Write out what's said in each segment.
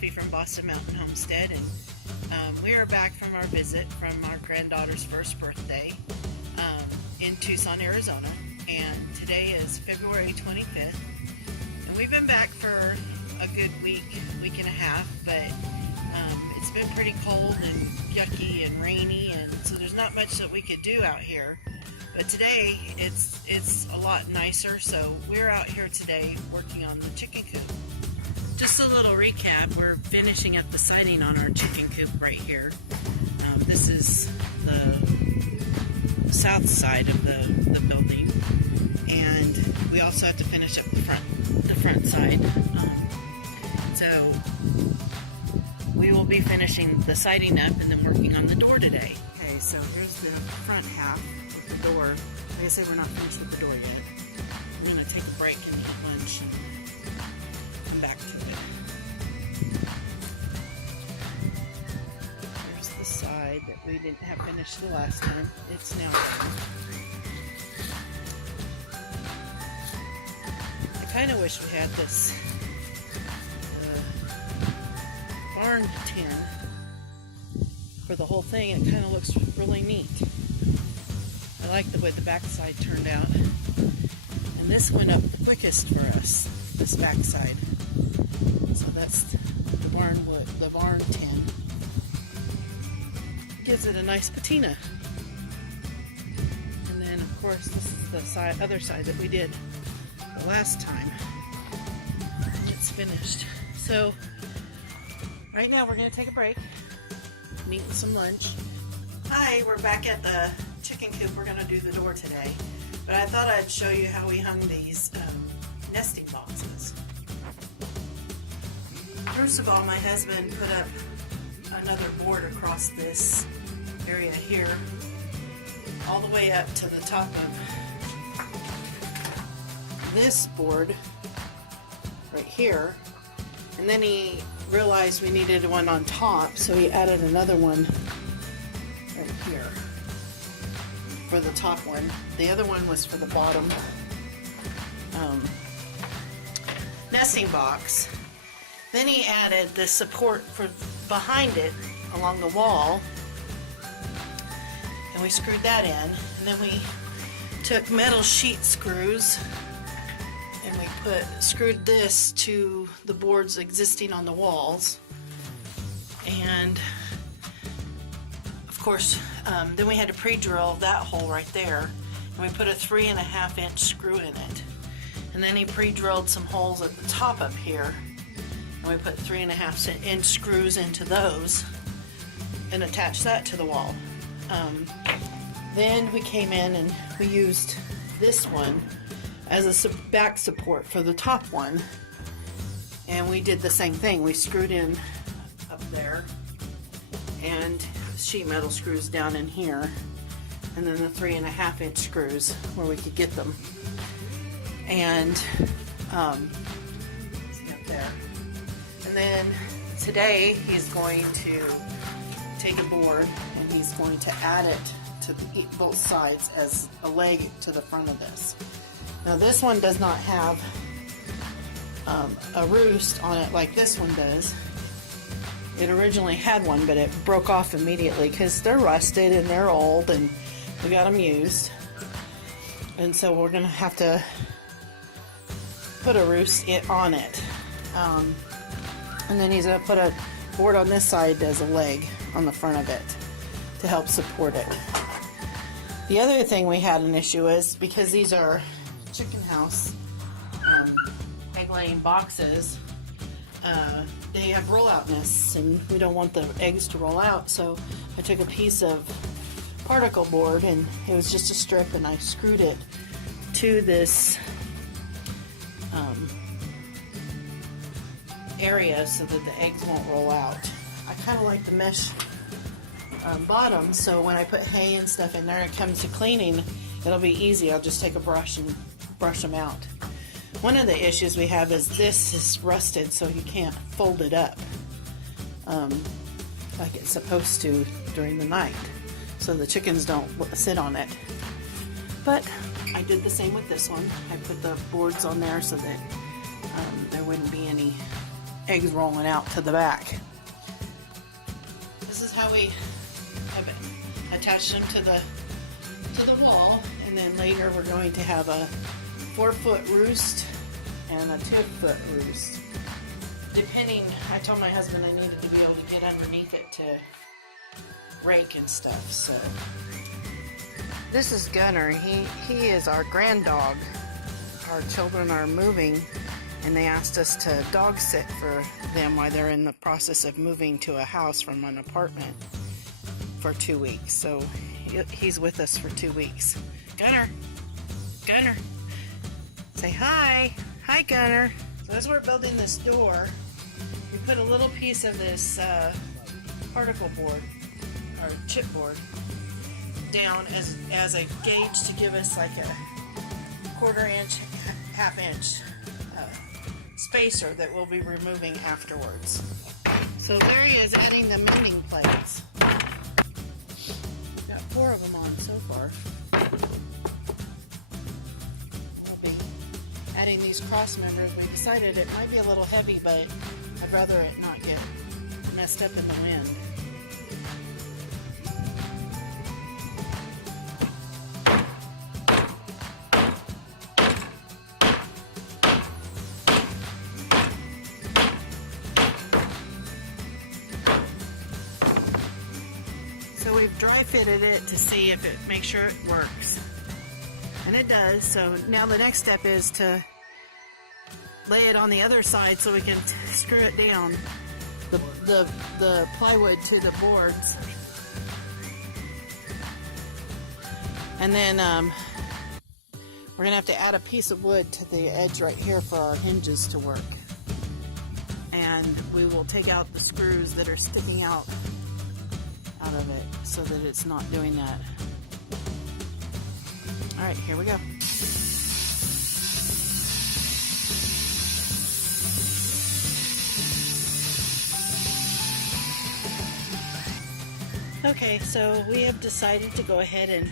Fluffy from Boston Mountain Homestead, and we are back from our visit from our granddaughter's first birthday in Tucson, Arizona, and today is February 25th, and we've been back for a good week and a half, but it's been pretty cold and yucky and rainy, and so there's not much that we could do out here. But today it's a lot nicer, so we're out here today working on the chicken coop. Just a little recap, we're finishing up the siding on our chicken coop right here. This is the south side of the building, and we also have to finish up the front side. So we will be finishing the siding up and then working on the door today. Okay, so here's the front half of the door. Like I say, we're not finished with the door yet. We're going to take a break and eat lunch and come back to it. Here's the side that we didn't have finished the last time. It's now done. I kind of wish we had this barn tin for the whole thing. It kind of looks really neat. I like the way the backside turned out, and this went up the quickest for us, this backside. So that's the barn tin. Gives it a nice patina. And then of course this is the other side that we did the last time. It's finished. So right now we're going to take a break, meet with some lunch. Hi, we're back at the chicken coop. We're going to do the door today, but I thought I'd show you how we hung these nesting boxes. First of all, my husband put up another board across this area here, all the way up to the top of this board right here, and then he realized we needed one on top, so he added another one right here for the top one. The other one was for the bottom nesting box. Then he added the support for behind it along the wall, and we screwed that in. And then we took metal sheet screws and we screwed this to the boards existing on the walls. And of course, then we had to pre-drill that hole right there, and we put a 3.5-inch screw in it. And then he pre-drilled some holes at the top up here, and we put 3.5-inch screws into those and attached that to the wall. Then we came in and we used this one as a back support for the top one, and we did the same thing. We screwed in up there, and sheet metal screws down in here, and then the 3.5-inch screws where we could get them. And see up there. And then today he's going to take a board and he's going to add it to both sides as a leg to the front of this. Now this one does not have a roost on it like this one does. It originally had one, but it broke off immediately because they're rusted and they're old and we got them used. And so we're going to have to put a roost on it. And then he's going to put a board on this side as a leg on the front of it to help support it. The other thing we had an issue is, because these are chicken house egg-laying boxes, they have rollout nests, and we don't want the eggs to roll out, so I took a piece of particle board, and it was just a strip, and I screwed it to this area so that the eggs won't roll out. I kind of like the mesh bottom, so when I put hay and stuff in there and it comes to cleaning, it'll be easy. I'll just take a brush and brush them out. One of the issues we have is this is rusted, so you can't fold it up like it's supposed to during the night, so the chickens don't sit on it. But I did the same with this one. I put the boards on there so that there wouldn't be any eggs rolling out to the back. This is how we have attached them to the wall, and then later we're going to have a 4-foot roost and a 2-foot roost. Depending, I told my husband I needed to be able to get underneath it to rake and stuff. So this is Gunner. He is our grand dog. Our children are moving, and they asked us to dog sit for them while they're in the process of moving to a house from an apartment for 2 weeks. So he's with us for 2 weeks. Gunner, Gunner, say hi. Hi, Gunner. So as we're building this door, we put a little piece of this particle board or chipboard down as a gauge to give us like a 1/4 inch, 1/2 inch spacer that we'll be removing afterwards. So there he is adding the mending plates. Got 4 of them on so far. We'll be adding these cross members. We decided it might be a little heavy, but I'd rather it not get messed up in the wind. So we've dry fitted it to see if it make sure it works, and it does. So now the next step is to lay it on the other side so we can screw it down, the plywood to the boards, and then we're gonna have to add a piece of wood to the edge right here for our hinges to work, and we will take out the screws that are sticking out of it so that it's not doing that. All right, here we go. Okay, so we have decided to go ahead and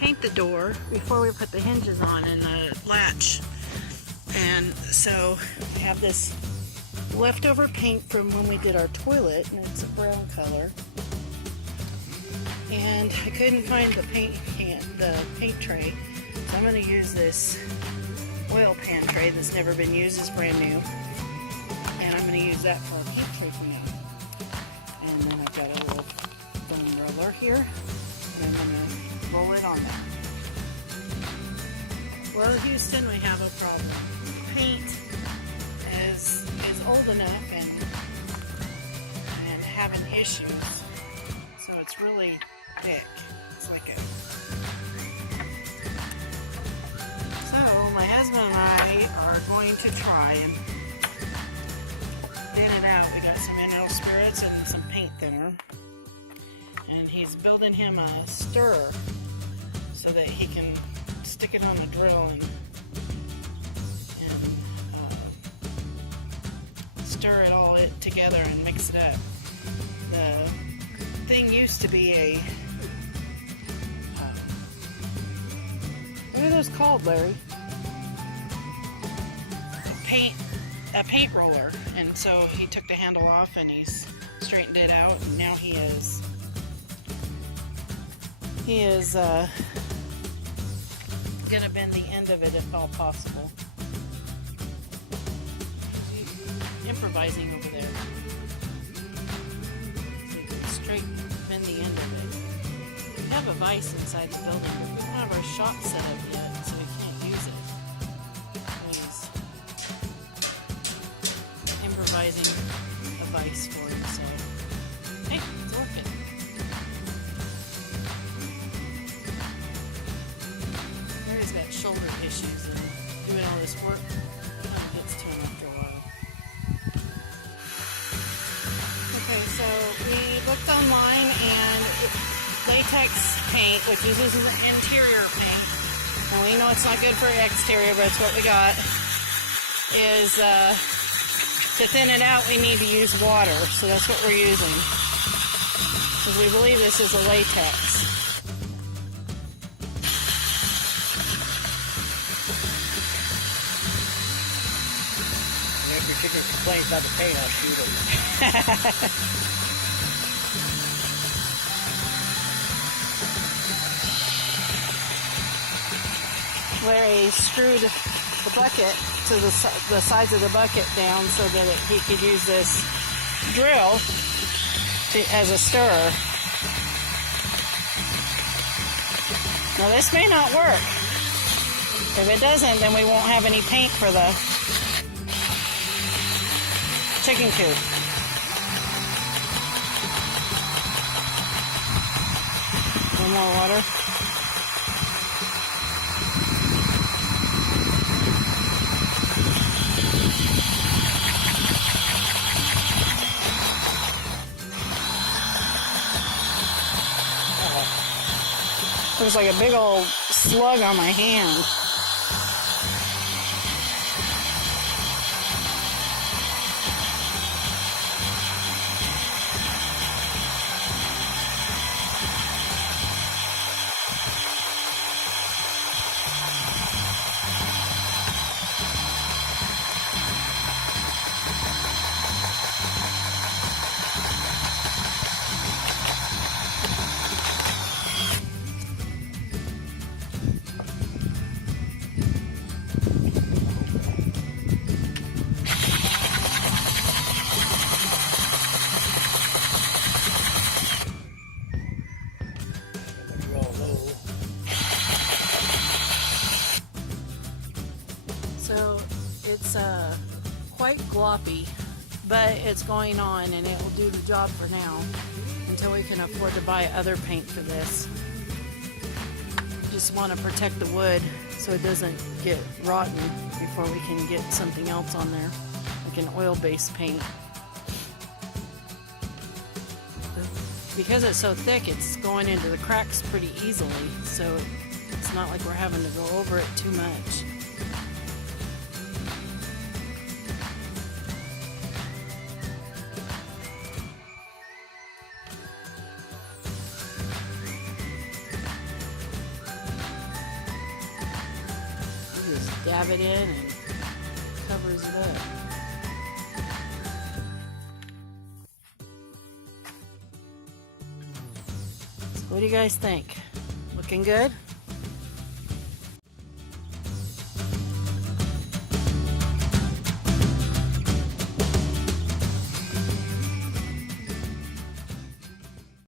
paint the door before we put the hinges on and the latch. And so we have this leftover paint from when we did our toilet, and it's a brown color. And I couldn't find the paint tray, so I'm going to use this oil pan tray that's never been used. It's brand new, and I'm going to use that for a paint tray for now. And then I've got a little foam roller here, and I'm going to roll it on there. Well, Houston, we have a problem. Paint is old enough and having issues, so it's really thick. It's like a... So my husband and I are going to try and thin it out. We got some mineral spirits and some paint thinner, and he's building him a stirrer so that he can stick it on the drill and stir it all together and mix it up. The thing used to be a what are those called, Larry? A paint roller, and so he took the handle off and he's straightened it out, and now he is gonna bend the end of it if all possible. Improvising over there. So you can straight bend the end of it. We have a vise inside the building, but we don't have our shop set up yet, so we can't use it. He's improvising a vise for it, so hey, it's working. Mary's got shoulder issues, and doing all this work kind of gets to him after a while. Okay, so we looked online, and latex paint, which uses interior paint, and we know it's not good for exterior, but it's what we got, is to thin it out we need to use water, so that's what we're using, because we believe this is a latex. You have to be Give me complaints about the paint, I'll shoot him. Larry screwed the bucket to the sides of the bucket down so that he could use this drill as a stirrer. Now this may not work. If it doesn't, then we won't have any paint for the chicken coop. A little more water. There's like a big old slug on my hand. So it's quite gloppy, but it's going on and it will do the job for now until we can afford to buy other paint for this. Just want to protect the wood so it doesn't get rotten before we can get something else on there, like an oil-based paint. Because it's so thick, it's going into the cracks pretty easily, so it's not like we're having to go over it too much. Just dab it in and covers it up. So what do you guys think? Looking good?